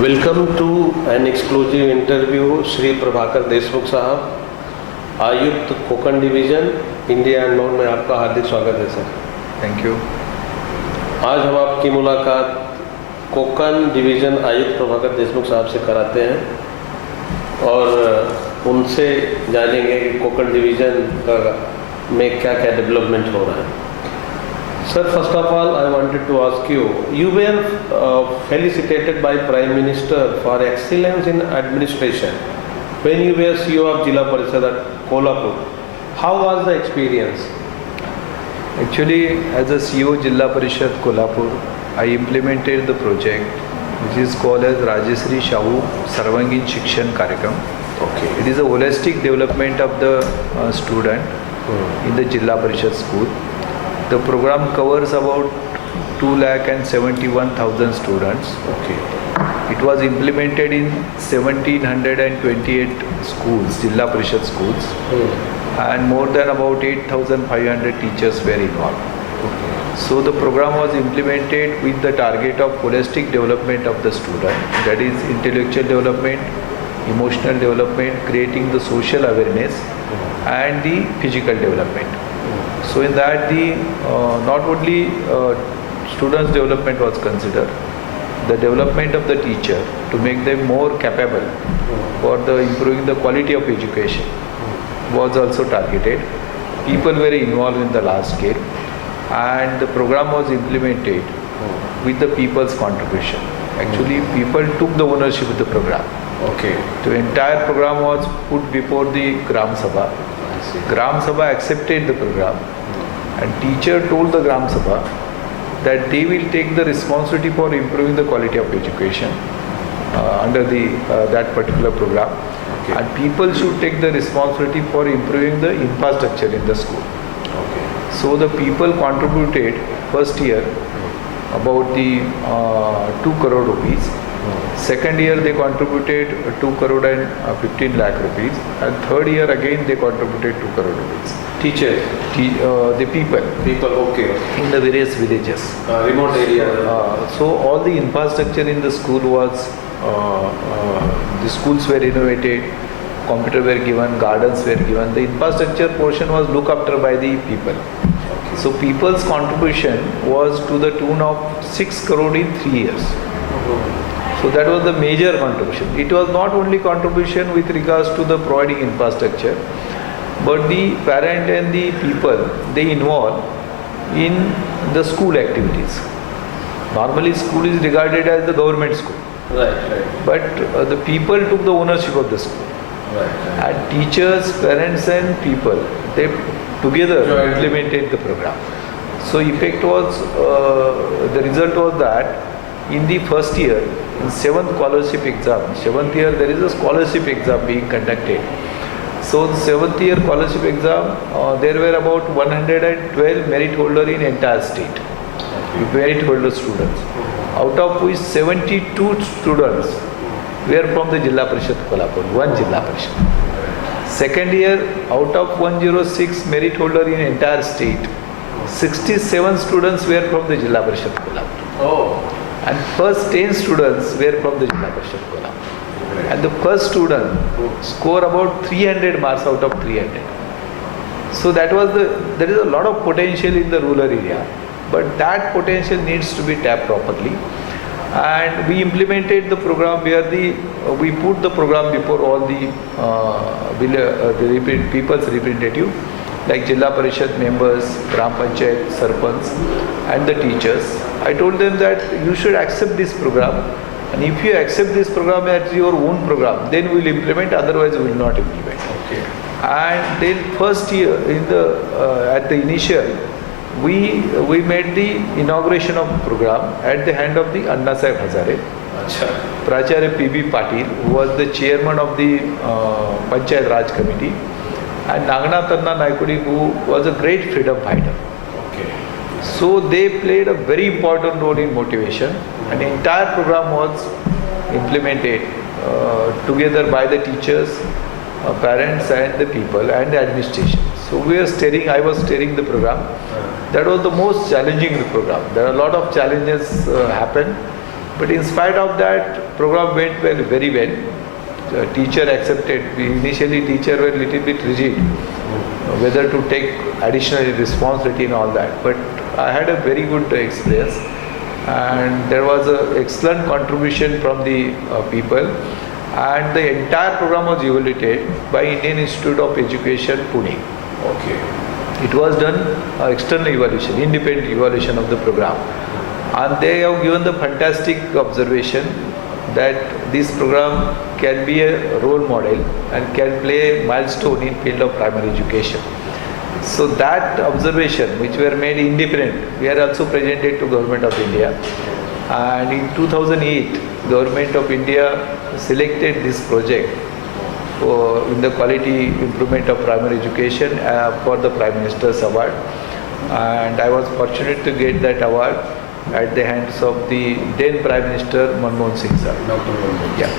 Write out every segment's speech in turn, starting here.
Welcome to an exclusive interview Shri Prabhakar Deshmukh sahab, आयुक्त Konkan division India and नॉन में आपका हार्दिक स्वागत है सर। Thank you. आज हम आपकी मुलाकात कोकण डिवीज़न आयुक्त प्रभाकर देशमुख साहब से कराते हैं और उनसे जानेंगे कि कोकण डिवीज़न का में क्या क्या डेवलपमेंट हो रहा है। Sir, first of all, I wanted to ask you, you were felicitated by Prime Minister for excellence in administration when you were CEO of Jilla Parishad at Kolhapur. How was the experience? Actually, as a CEO Jilla Parishad Kolhapur, I implemented the project which is called as Rajeshri Shahu Sarvangin Shikshan Karyakram. Okay. It is a holistic development of the student in the Jilla Parishad school. The program covers about 2,71,000 students. Okay. It was implemented in 1,728 schools, Jilla Parishad schools, and more than about 8,500 teachers were involved. Okay. So the program was implemented with the target of holistic development of the student, that is intellectual development, emotional development, creating the social awareness, and the physical development. So in that the not only students development was considered, the development of the teacher to make them more capable for the improving the quality of education was also targeted. People were involved in the large scale, and the program was implemented with the people's contribution. Actually, people took the ownership of the program. Okay. The entire program was put before the Gram Sabha. Gram Sabha accepted the program, and teacher told the Gram Sabha that they will take the responsibility for improving the quality of education under the that particular program. Okay. And people should take the responsibility for improving the infrastructure in the school. Okay. So the people contributed first year about the 2 crore rupees. Second year they contributed 2 crore and 15 lakh rupees, and third year again they contributed 2 crore rupees. Teachers? The people People, okay. in the various villages. Remote area. So all the infrastructure in the school was, the schools were renovated, computer were given, gardens were given. The infrastructure portion was looked after by the people. Okay. So people's contribution was to the tune of 6 crore in 3 years. So that was the major contribution. It was not only contribution with regards to the providing infrastructure, but the parent and the people, they involve in the school activities. Normally school is regarded as the government school. Right. But the people took the ownership of the school. Right. And teachers, parents and people, they together implemented the program. So effect was, the result was that in the first year, in 7th scholarship exam, 7th year there is a scholarship exam being conducted. So the 7th year scholarship exam, there were about 112 merit holder in entire state, merit holder students, out of which 72 students were from the Jilla Parishad Kolhapur, one Jilla Parishad. Second year, out of 106 merit holder in entire state, 67 students were from the Jilla Parishad Kolhapur. Oh. And first 10 students were from the Jilla Parishad Kolhapur. And the first student scored about 300 marks out of 300. So that was there is a lot of potential in the rural area, but that potential needs to be tapped properly. And we implemented the program where we put the program before all the people's representative, like Jilla Parishad members, Gram Panchayat, Sarpanch, and the teachers. I told them that you should accept this program, and if you accept this program as your own program, then we will implement, otherwise we will not implement. Okay. And then first year, at the initial, we made the inauguration of the program at the hand of the Anna Sahib Hazare. Achha. Pracharya P.B. Patil, who was the chairman of the Panchayat Raj Committee, and Naganath Anna Naikudi, who was a great freedom fighter. Okay. So they played a very important role in motivation, and the entire program was implemented together by the teachers, parents and the people and the administration. So I was steering the program. That was the most challenging program. There are a lot of challenges happened, But in spite of that, program went well, very well. The teacher accepted. Initially, teacher were little bit rigid, whether to take additional responsibility and all that. But I had a very good experience, and there was an excellent contribution from the people. And the entire program was evaluated by Indian Institute of Education, Pune. Okay. It was done external evaluation, independent evaluation of the program, and they have given the fantastic observation that this program can be a role model and can play a milestone in field of primary education. So that observation, which were made independent, we are also presented to Government of India, and in 2008, Government of India selected this project in the quality improvement of primary education for the Prime Minister's Award, and I was fortunate to get that award at the hands of the then Prime Minister Manmohan Singh sir. Dr. Manmohan. Yeah.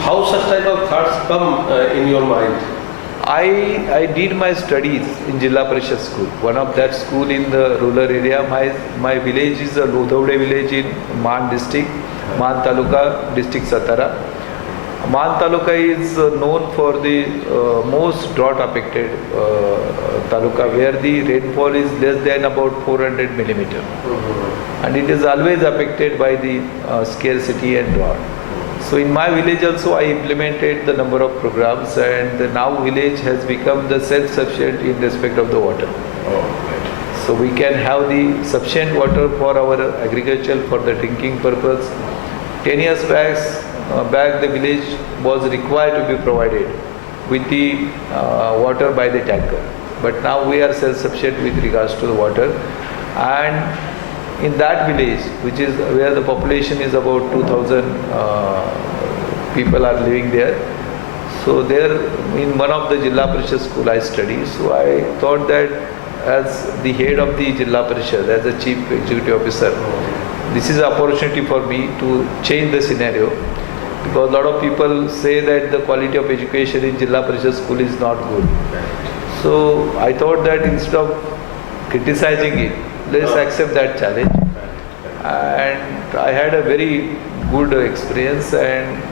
How such type of thoughts come in your mind? I did my studies in Jilla Parishad school, one of that school in the rural area. My village is a Lodhavde village in Man district, Man Taluka, district Satara. Man Taluka is known for the most drought affected taluka, where the rainfall is less than about 400 millimeter, and it is always affected by the scarcity and drought. So in my village also I implemented the number of programs, and now village has become the self-sufficient in respect of the water. So we can have the sufficient water for our agriculture, for the drinking purpose. 10 years back the village was required to be provided with the water by the tanker. But now we are self-sufficient with regards to the water. And in that village, which is where the population is about 2,000 people are living there. So there in one of the Jilla Parishad school I studied. So I thought that as the head of the Jilla Parishad, as the chief executive officer, this is an opportunity for me to change the scenario, because a lot of people say that the quality of education in Jilla Parishad school is not good. So I thought that instead of criticizing it, let's accept that challenge. And I had a very good experience, and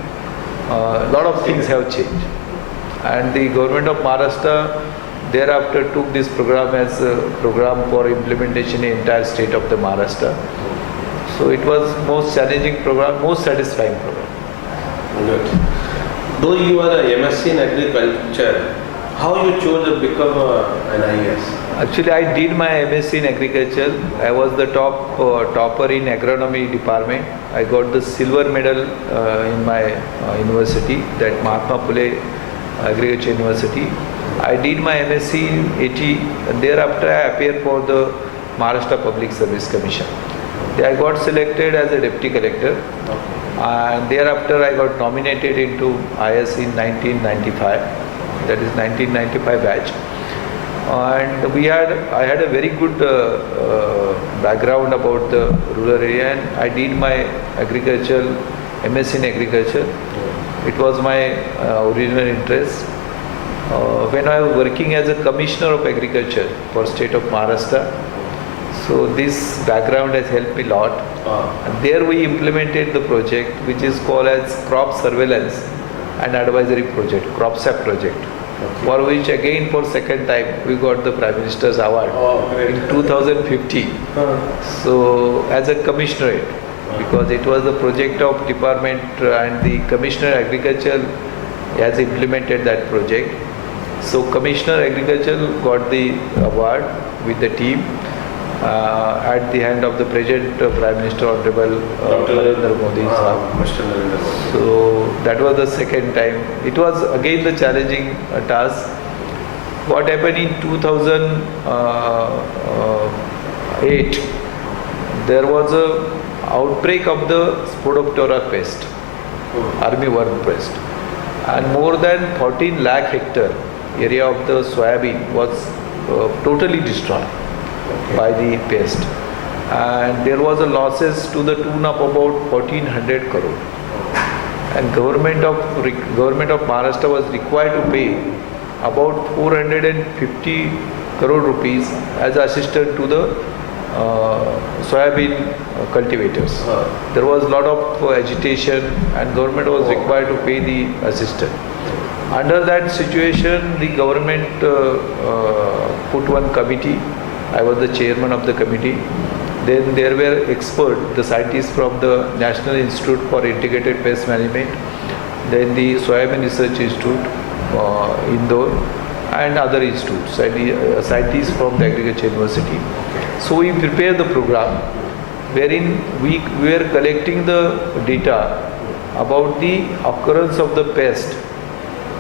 a lot of things have changed. And the government of Maharashtra thereafter took this program as a program for implementation in the entire state of the Maharashtra. So it was most challenging program, most satisfying program. Good. Though you are a MSc in agriculture, how you chose to become an IAS? Actually, I did my MSc in agriculture. I was the topper in agronomy department. I got the silver medal in my university, that Mahatma Phule Agriculture University. I did my MSc in 80, and thereafter I appeared for the Maharashtra Public Service Commission. I got selected as a deputy collector, and thereafter I got nominated into IAS in 1995, that is 1995 batch. And I had a very good background about the rural area, and I did my agricultural MSc in agriculture. It was my original interest. When I was working as a commissioner of agriculture for state of Maharashtra, so this background has helped me a lot. And there we implemented the project which is called as Crop Surveillance and Advisory Project, CropSAP project, for which again for second time we got the Prime Minister's Award in 2015. So as a commissioner, because it was the project of department and the Commissioner Agriculture has implemented that project. So Commissioner Agriculture got the award with the team at the hand of the present Prime Minister Honorable Narendra Modi. So that was the second time. It was again the challenging task. What happened in 2008, there was a outbreak of the Spodoptera pest, army worm pest, and more than 14 lakh hectare area of the soybean was totally destroyed by the pest, and there was a losses to the tune of about 1400 crore, and government of Maharashtra was required to pay about 450 crore rupees as assistance to the soybean cultivators. There was a lot of agitation and government was required to pay the assistance. Under that situation, the government put one committee. I was the chairman of the committee. Then there were experts, the scientists from the National Institute for Integrated Pest Management, then the Soybean Research Institute, Indore, and other institutes, and scientists from the Agriculture University. So we prepared the program wherein we were collecting the data about the occurrence of the pest,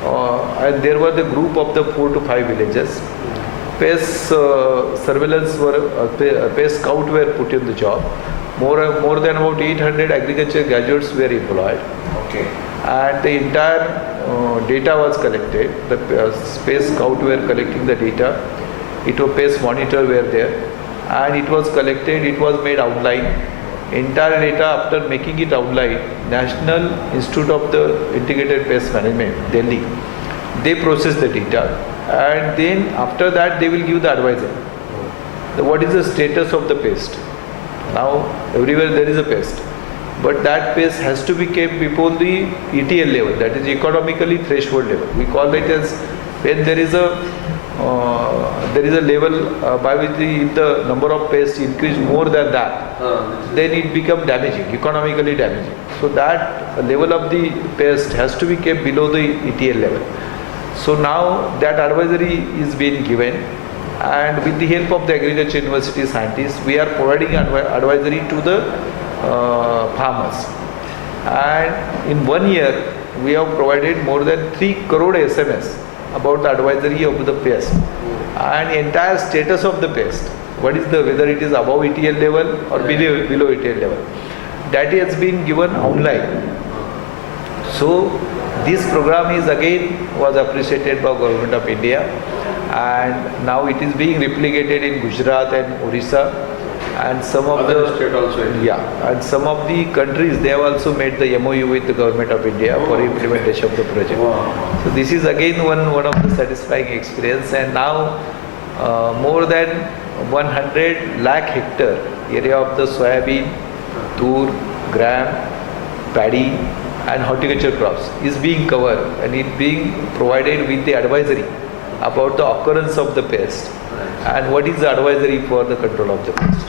and there were the group of the 4 to 5 villages. Pest surveillance pest scout were put in the job. More than about 800 agriculture graduates were employed. Okay. And the entire data was collected. The pest scout were collecting the data. It was pest monitor were there, and it was collected. It was made outline. Entire data, after making it outline, National Institute of the Integrated Pest Management, Delhi, they process the data, and then after that they will give the advisor. What is the status of the pest? Now everywhere there is a pest, but that pest has to be kept before the ETL level, that is economically threshold level. We call it as when there is a level by which if the number of pests increase more than that, then it becomes damaging, economically damaging. So that level of the pest has to be kept below the ETL level. So now that advisory is being given, and with the help of the Agriculture University scientists, we are providing advisory to the farmers. And in 1 year, we have provided more than 3 crore SMS about the advisory of the pest and entire status of the pest. What is whether it is above ETL level or below ETL level. That has been given online. So this program was appreciated by Government of India, and now it is being replicated in Gujarat and Orissa, and some of other state also. and some of the countries, they have also made the MOU with the Government of India for implementation of the project. Wow. So this is again one of the satisfying experience, and now more than 100 lakh hectare area of the soybean, tur, gram, paddy and horticulture crops is being covered, and it being provided with the advisory about the occurrence of the pest and what is the advisory for the control of the pest.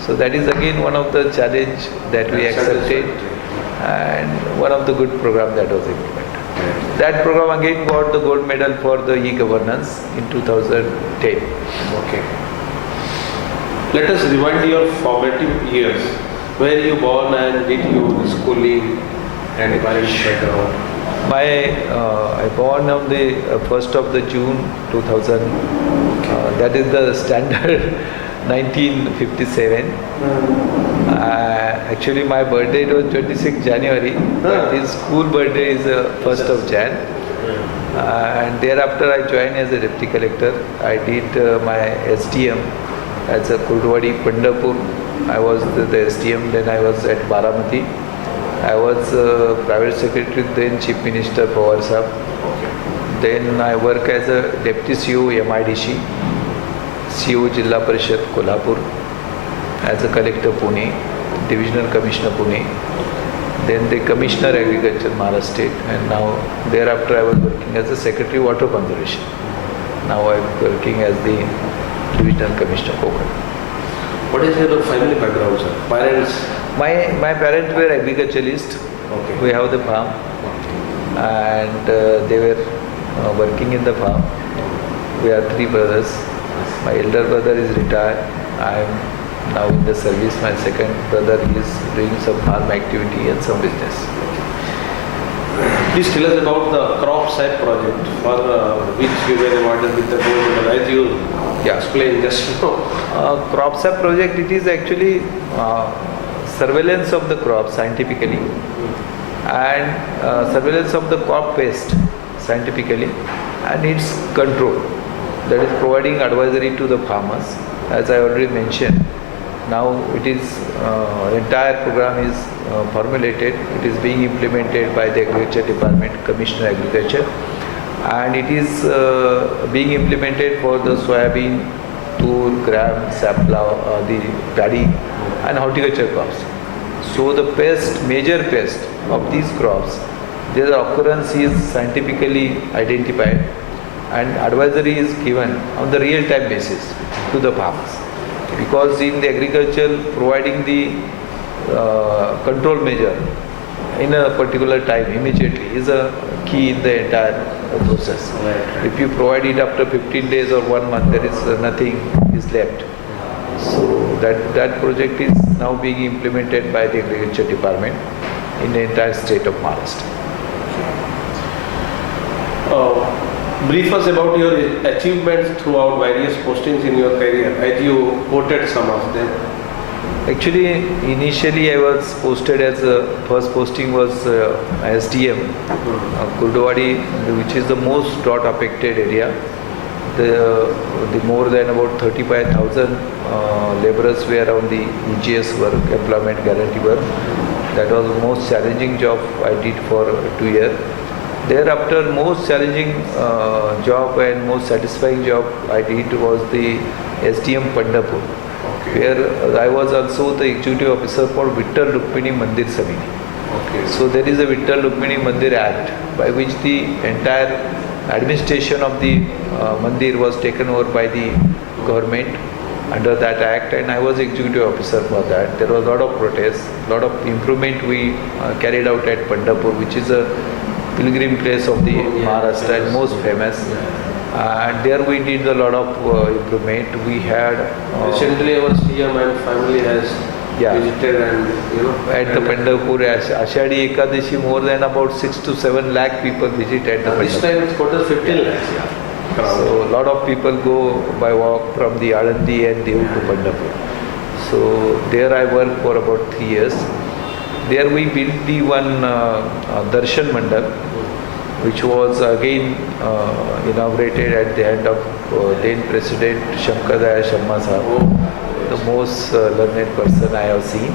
So that is again one of the challenge that we accepted, and one of the good program that was implemented. That program again got the gold medal for the e-governance in 2010. Okay. Let us rewind your formative years. Where you born and did you schooling and parents background? I born on the 1st of the June 2000. That is the standard 1957. Actually, my birthday was 26 January, but his school birthday is 1st of Jan. And thereafter, I joined as a deputy collector. I did my SDM as a Kurdwadi, Pandharpur. I was the SDM. Then I was at Baramati. I was private secretary, then Chief Minister Pawar Sahab. Then I work as a deputy CEO MIDC, CEO Jilla Parishad Kolhapur, as a collector Pune, divisional commissioner Pune, then the commissioner agriculture Maharashtra State, and now thereafter I was working as a secretary water conservation. Now I am working as the divisional commissioner Konkan. What is your family background, sir? Parents? My parents were agriculturalists. Okay. We have the farm, and they were working in the farm. We are 3 brothers. My elder brother is retired. I am now in the service. My second brother is doing some farm activity and some business. Please tell us about the CropSat project for which you were awarded with the gold medal, as you explained just now. CropSat project, it is actually surveillance of the crop scientifically, and surveillance of the crop pest scientifically, and its control. That is providing advisory to the farmers. As I already mentioned, now it is entire program is formulated. It is being implemented by the Agriculture Department, Commissioner Agriculture, and it is being implemented for the soybean, tur, gram, sapla, the paddy and horticulture crops. So the major pest of these crops, their occurrence is scientifically identified and advisory is given on the real-time basis to the farmers. Because in the agriculture, providing the control measure in a particular time immediately is a key in the entire process. Right. If you provide it after 15 days or 1 month, there is nothing is left. So that project is now being implemented by the agriculture department in the entire state of Maharashtra. Brief us about your achievements throughout various postings in your career, as you quoted some of them. Actually, initially I was posted as first posting was SDM, Kurdwadi, which is the most drought affected area. The more than about 35,000 laborers were on the EGS work, employment guarantee work. That was the most challenging job I did for 2 years. Thereafter, most challenging job and most satisfying job I did was the SDM Pandharpur, where I was also the executive officer for Vittal Rukmini Mandir Samiti. Okay. So there is a Vittal Rukmini Mandir Act by which the entire administration of the mandir was taken over by the government under that act, and I was executive officer for that. There was a lot of protests, lot of improvement we carried out at Pandharpur, which is a pilgrim place of the Maharashtra and most famous. And there we did a lot of improvement. We had Recently our CM and family has visited and at the Pandharpur Ashadi Ekadashi, more than about 6 to 7 lakh people visit at the this Pandharpur. time it's total 15 lakhs. So a lot of people go by walk from the Alandi and Dev to Pandharpur. So there I worked for about 3 years. There we built the one Darshan Mandap, which was again inaugurated at the hand of then President Shankar Dayal Sharma Sahab, the most learned person I have seen.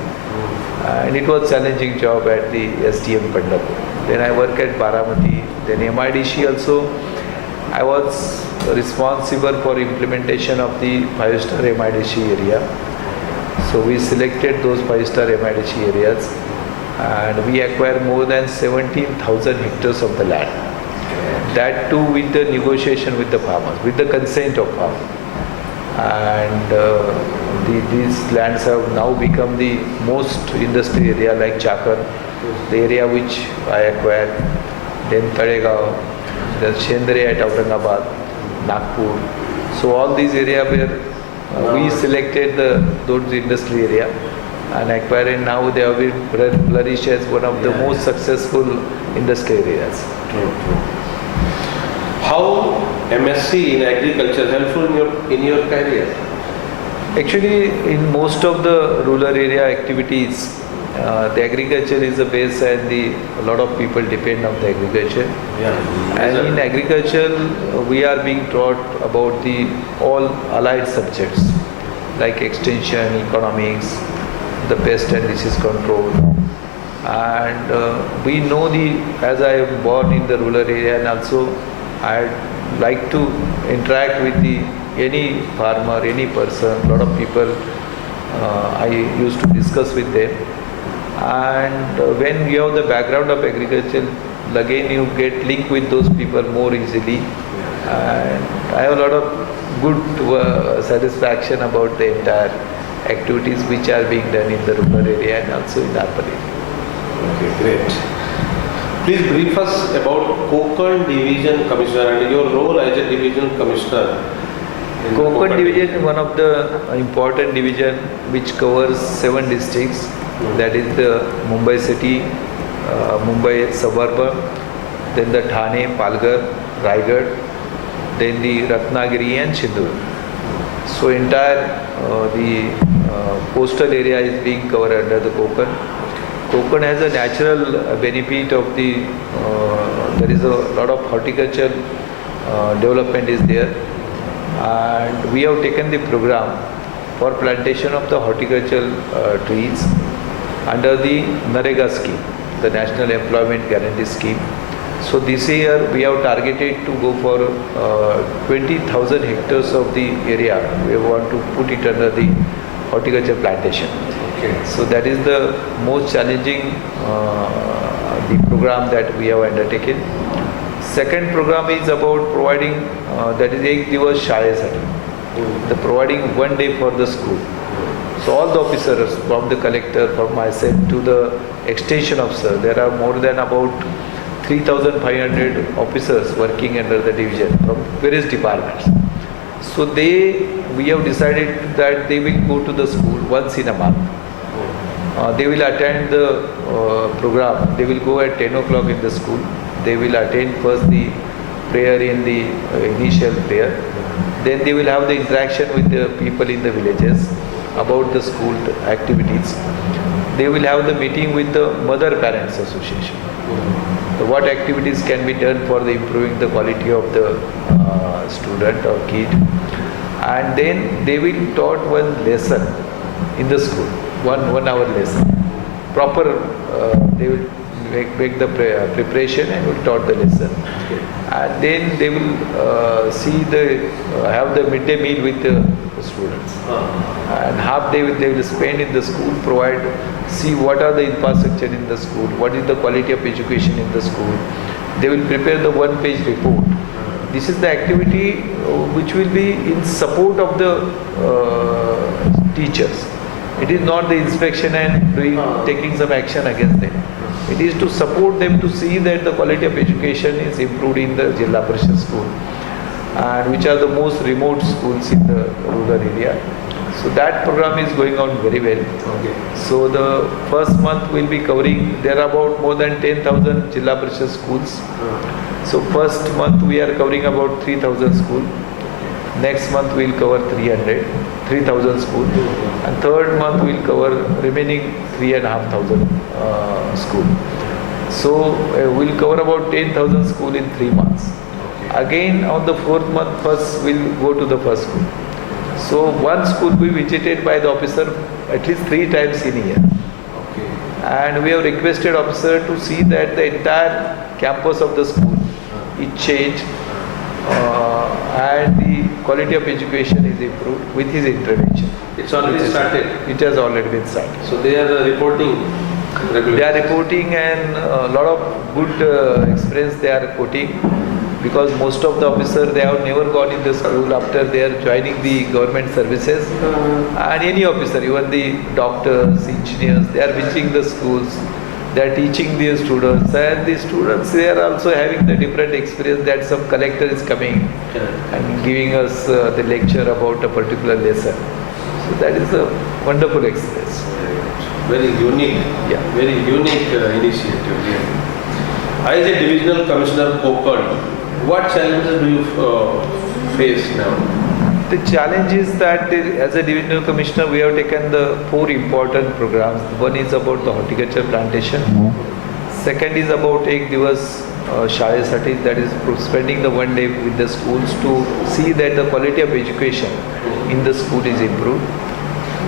And it was challenging job at the SDM Pandharpur. Then I worked at Baramati, then MIDC also. I was responsible for implementation of the 5-star MIDC area. So we selected those 5-star MIDC areas and we acquired more than 17,000 hectares of the land. That too with the negotiation with the farmers, with the consent of farmers. And these lands have now become the most industry area like Chakar, the area which I acquired, then Talegaon, the Shendere at Aurangabad, Nagpur. So all these areas where we selected those industry area and acquired, and now they have been flourished as one of the most successful industry areas. True. How MSc in agriculture helpful in your career? Actually, in most of the rural area activities, the agriculture is the base and a lot of people depend on the agriculture. Yeah. And in agriculture, we are being taught about the all allied subjects like extension, economics, the pest and disease control. And we know as I am born in the rural area, and also I like to interact with any farmer, any person, a lot of people I used to discuss with them. And when you have the background of agriculture, again you get linked with those people more easily. And I have a lot of good satisfaction about the entire activities which are being done in the rural area and also in urban area. Okay, great. Please brief us about Konkan Division Commissioner and your role as a Division Commissioner. Konkan Division is one of the important division which covers 7 districts. That is the Mumbai city, Mumbai suburb, then the Thane, Palghar, Raigad, then the Ratnagiri and Sindhur. So entire the coastal area is being covered under the Konkan. Konkan has a natural benefit of there is a lot of horticulture development is there, and we have taken the program for plantation of the horticultural trees under the NREGA scheme, the National Employment Guarantee Scheme. So this year we have targeted to go for 20,000 hectares of the area. We want to put it under the horticulture plantation. Okay. So that is the most challenging the program that we have undertaken. Second program is about providing that is Ek Divas Shayasati, the providing one day for the school. So all the officers from the collector, from myself to the extension officer, there are more than about 3,500 officers working under the division from various departments. So we have decided that they will go to the school once in a month. They will attend the program. They will go at 10 o'clock in the school. They will attend first the prayer in the initial prayer. Then they will have the interaction with the people in the villages about the school activities. They will have the meeting with the Mother Parents Association. What activities can be done for the improving the quality of the student or kid. And then they will taught one lesson in the school, one hour lesson. Proper, they will make the preparation and will taught the lesson. And then they will have the midday meal with the students. And half day they will spend in the school, see what are the infrastructure in the school, what is the quality of education in the school. They will prepare the one-page report. This is the activity which will be in support of the teachers. It is not the inspection and taking some action against them. It is to support them to see that the quality of education is improved in the Jilla Parishad school, and which are the most remote schools in the rural area. So that program is going on very well. Okay. So the first month will be covering, there are about more than 10,000 Jilla Parishad schools. So first month we are covering about 3,000 schools. Next month we will cover 3,000 schools. And third month we will cover remaining 3,500 schools. So we will cover about 10,000 schools in 3 months. Again on the fourth month first we will go to the first school. So one school will be visited by the officer at least 3 times in a year. Okay. And we have requested officer to see that the entire campus of the school is changed and the quality of education is improved with his intervention. It's already started. It has already been started. So they are reporting regularly. They are reporting and a lot of good experience they are quoting, because most of the officers, they have never gone in the school after they are joining the government services. And any officer, even the doctors, engineers, they are visiting the schools. They are teaching their students, and the students, they are also having the different experience that some collector is coming and giving us the lecture about a particular lesson. So that is a wonderful experience. Very unique, Yeah. very unique initiative here. As a divisional commissioner Konkan, what challenges do you face now? The challenge is that as a divisional commissioner, we have taken the 4 important programs. One is about the horticulture plantation. Second is about Ek Divas Shayasati, that is spending the one day with the schools to see that the quality of education in the school is improved.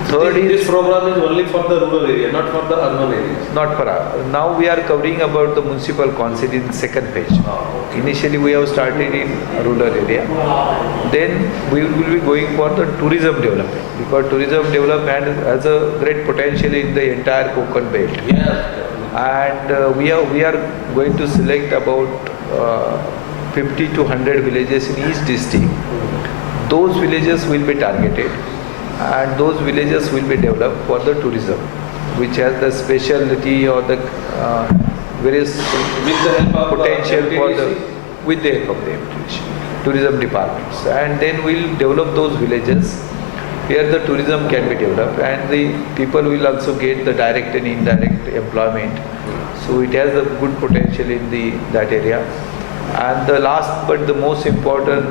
Third This is program is only for the rural area, not for the urban areas. not for now we are covering about the municipal council in second phase. Initially we have started in rural area. Then we will be going for the tourism development, because tourism development has a great potential in the entire Konkan belt. Yes. And we are going to select about 50 to 100 villages in each district. Those villages will be targeted, and those villages will be developed for the tourism, which has the specialty or the various With the help of potential for the MTDC? with the help of the MTDC, tourism departments, and then we'll develop those villages where the tourism can be developed, and the people will also get the direct and indirect employment. So it has a good potential in that area. And the last but the most important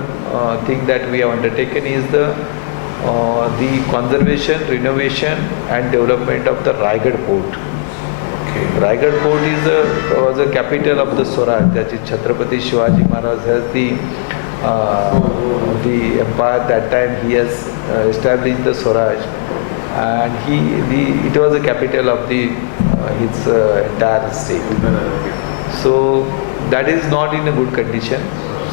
thing that we have undertaken is the conservation, renovation and development of the Raigad Port. Okay. Raigad Port was the capital of the Swaraj. That is Chhatrapati Shivaji Maharaj has the empire. That time he has established the Swaraj, and it was the capital of his entire state. So that is not in a good condition.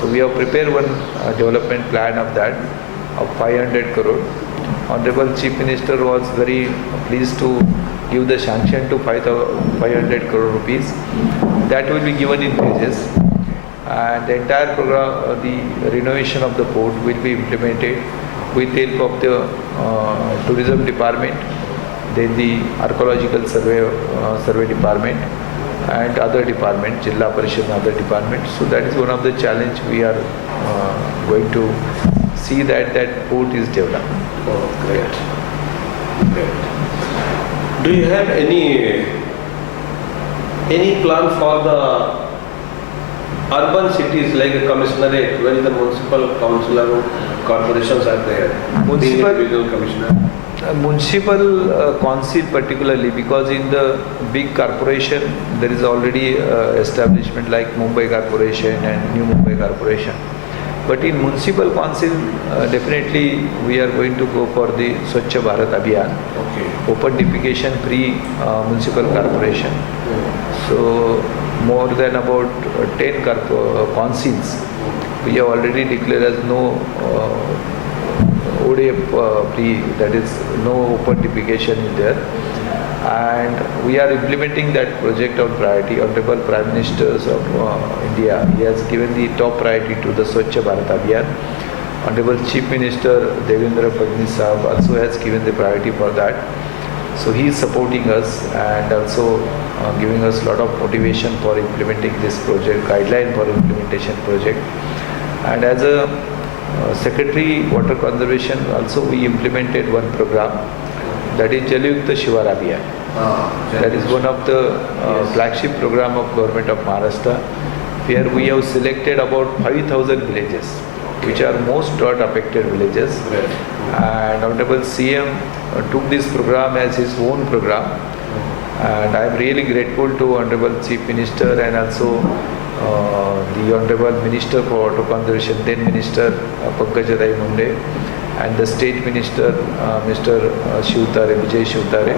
So we have prepared one development plan of that of 500 crore. Honorable Chief Minister was very pleased to give the sanction to 500 crore rupees. That will be given in phases, and the entire program, the renovation of the port will be implemented with the help of the tourism department, then the archaeological survey department, and other departments, Jilla Parishad and other departments. So that is one of the challenge we are going to see that port is developed. Oh, great. Great. Do you have any plan for the urban cities like a commissionerate where the municipal councillor corporations are there? Municipal- Individual commissioner. Municipal council particularly, because in the big corporation there is already establishment like Mumbai Corporation and New Mumbai Corporation. But in municipal council, definitely we are going to go for the Swachh Bharat Abhiyan, Okay. open defecation free municipal corporation. So more than about 10 councils we have already declared as no ODF free, that is no open defecation is there. And we are implementing that project on priority. Honorable Prime Minister of India, he has given the top priority to the Swachh Bharat Abhiyan. Honorable Chief Minister Devendra Fadnavis Sahab also has given the priority for that. So he is supporting us and also giving us a lot of motivation for implementing this project, guideline for implementation project. And as a Secretary Water Conservation, also we implemented one program, that is Jal Yukta Shivar Abhiyan. That is one of the flagship program of Government of Maharashtra, where we have selected about 5,000 villages, which are most drought affected villages. And Honorable CM took this program as his own program. And I am really grateful to Honorable Chief Minister and also the Honorable Minister for Water Conservation, then Minister Pankaj Munde, and the State Minister Mr. Shivtare, Vijay Shivtare.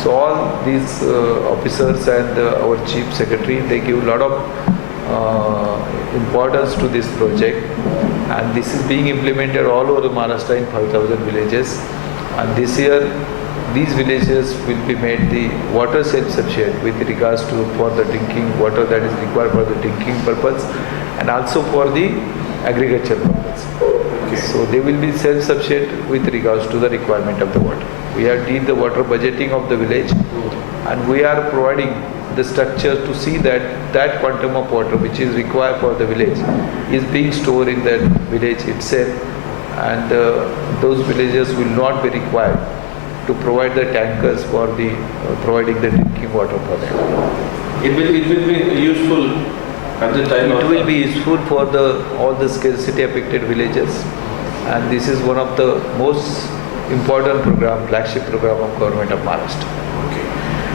So all these officers and our Chief Secretary, they give a lot of importance to this project, and this is being implemented all over Maharashtra in 5,000 villages. And this year these villages will be made the water self-sufficient with regards to for the drinking water that is required for the drinking purpose and also for the agriculture purpose. Okay. So they will be self-sufficient with regards to the requirement of the water. We have did the water budgeting of the village, and we are providing the structure to see that that quantum of water which is required for the village is being stored in that village itself, and those villages will not be required to provide the tankers for the providing the drinking water for them. It will be useful at the time It of will be useful for all the scarcity affected villages, and this is one of the most important program, flagship program of Government of Maharashtra. Okay.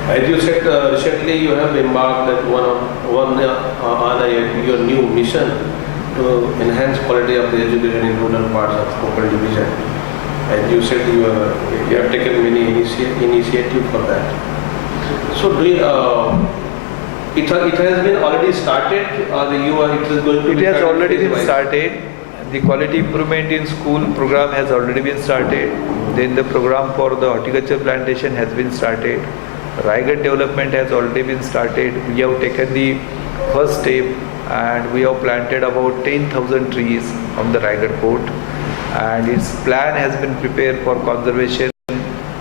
As you said, recently you have embarked at your new mission to enhance quality of the education in rural parts of Konkan division. And you said you have taken many initiative for that. So do you, it has been already started, or it is going to be It has already been phase-wise? started. The quality improvement in school program has already been started. Then the program for the horticulture plantation has been started. Raigad development has already been started. We have taken the first step and we have planted about 10,000 trees on the Raigad port. And its plan has been prepared for conservation,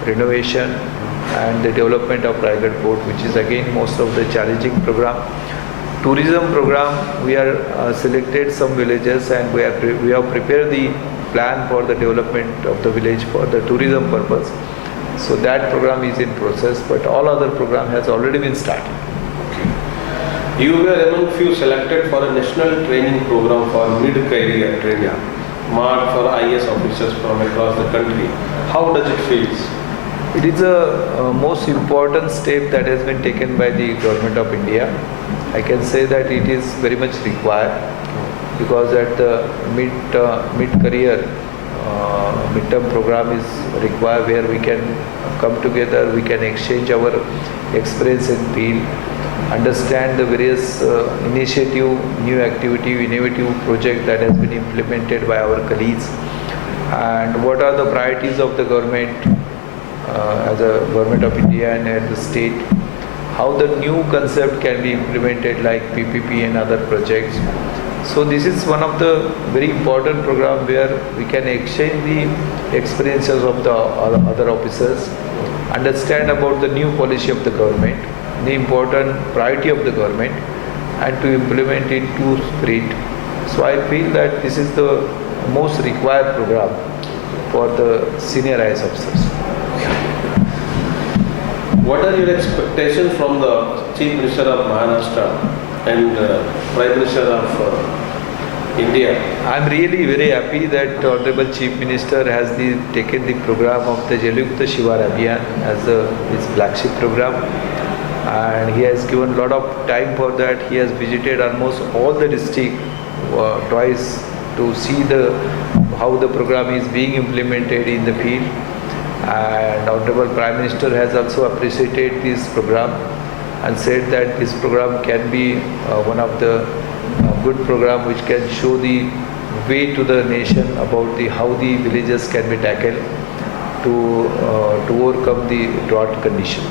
renovation and the development of Raigad port, which is again most of the challenging program. Tourism program, we are selected some villages and we have prepared the plan for the development of the village for the tourism purpose. So that program is in process, but all other program has already been started. You were among few selected for a national training program for mid-career training, marked for IAS officers from across the country. How does it feel? It is a most important step that has been taken by the Government of India. I can say that it is very much required because at the mid-career mid-term program is required where we can come together, we can exchange our experience in field understand the various initiative, new activity, innovative project that has been implemented by our colleagues, and what are the priorities of the government as a government of India and at the state, how the new concept can be implemented like PPP and other projects. So this is one of the very important program where we can exchange the experiences of the other officers, understand about the new policy of the government, the important priority of the government, and to implement it to spirit. So I feel that this is the most required program for the senior IAS officers. What are your expectations from the Chief Minister of Maharashtra and Prime Minister of India? I am really very happy that Honorable Chief Minister has taken the program of the Jaluyukt Shivar Abhiyan as his flagship program, and he has given a lot of time for that. He has visited almost all the districts twice to see how the program is being implemented in the field. And Honorable Prime Minister has also appreciated this program and said that this program can be one of the good program which can show the way to the nation about how the villages can be tackled to overcome the drought condition.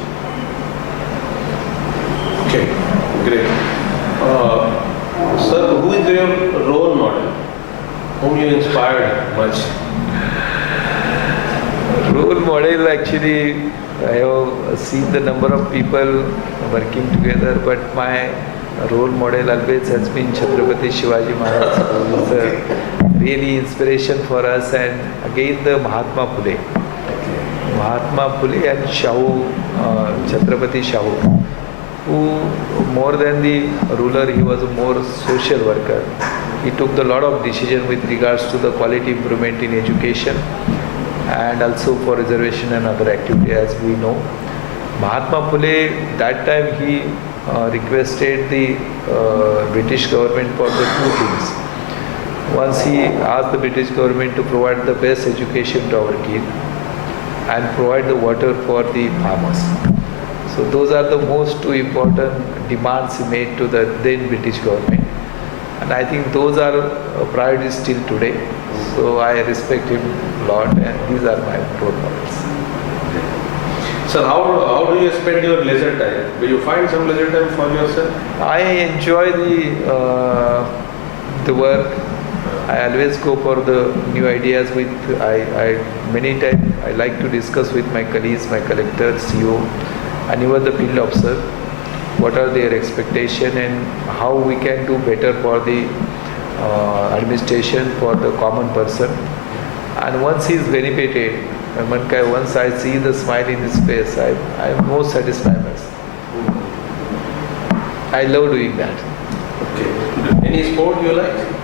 Okay, great. Sir, who is your role model? Whom you inspired much? Role model, actually, I have seen the number of people working together, but my role model always has been Chhatrapati Shivaji Maharaj, who is a really inspiration for us, and again the Mahatma Phule. Mahatma Phule and Shahu, Chhatrapati Shahu, who more than the ruler, he was a more social worker. He took a lot of decision with regards to the quality improvement in education and also for reservation and other activity, as we know. Mahatma Phule, that time he requested the British government for the two things. Once he asked the British government to provide the best education to our kids and provide the water for the farmers. So those are the most two important demands he made to the then British government. And I think those are priorities still today. So I respect him a lot, and these are my role models. Sir, how do you spend your leisure time? Do you find some leisure time for yourself? I enjoy the work. I always go for the new ideas with, many times I like to discuss with my colleagues, my collectors, CEO, and even the field officer, what are their expectations and how we can do better for the administration, for the common person. And once he is benefited, once I see the smile in his face, I am most satisfied. I love doing that. Okay. Any sport you like?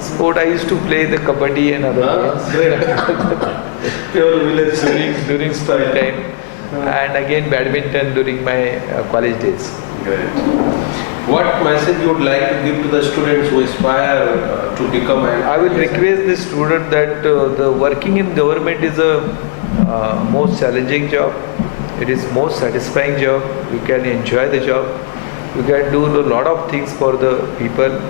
Sport, I used to play the kabaddi and other games. Great. Pure village during school time. And again badminton during my college days. Great. What message you would like to give to the students who aspire to become an I will request the student that the working in government is a most challenging job. It is most satisfying job. You can enjoy the job. You can do a lot of things for the people.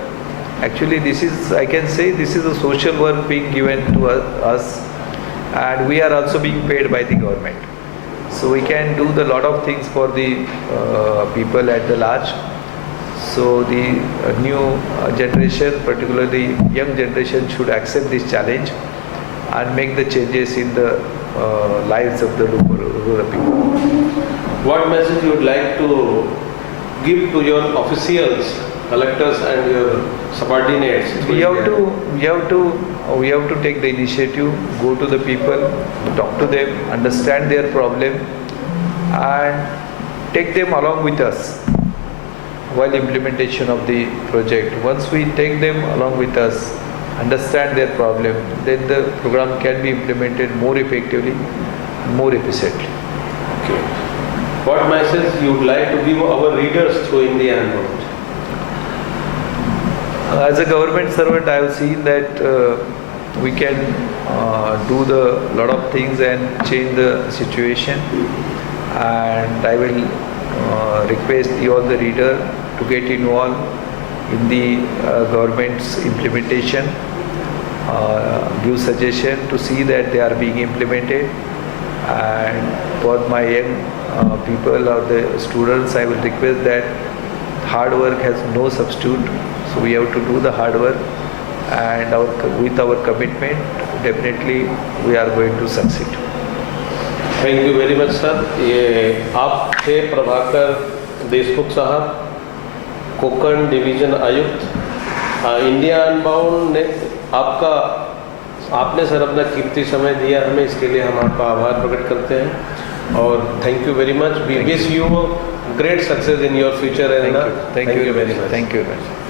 Actually, this is, I can say, this is a social work being given to us, and we are also being paid by the government. So we can do a lot of things for the people at the large. So the new generation, particularly young generation, should accept this challenge and make the changes in the lives of the rural people. What message you would like to give to your officials, collectors and your subordinates? We have to take the initiative, go to the people, talk to them, understand their problem, and take them along with us while implementation of the project. Once we take them along with us, understand their problem, then the program can be implemented more effectively, more efficiently. Okay. What message you would like to give our readers through India Unbound? As a government servant, I have seen that we can do the lot of things and change the situation, and I will request all the reader to get involved in the government's implementation, give suggestion to see that they are being implemented. And for my young people or the students, I will request that hard work has no substitute. So we have to do the hard work, and with our commitment, definitely we are going to succeed. Thank you very much sir. ये आप थे प्रभाकर देशमुख साहब, Konkan division आयुक्त, India unbound ने आपने sir अपना कीमती समय दिया हमें, इसके लिए हम आपका आभार प्रकट करते हैं और thank you very much. We wish you great success in your future and Thank you very much. Thank you very much.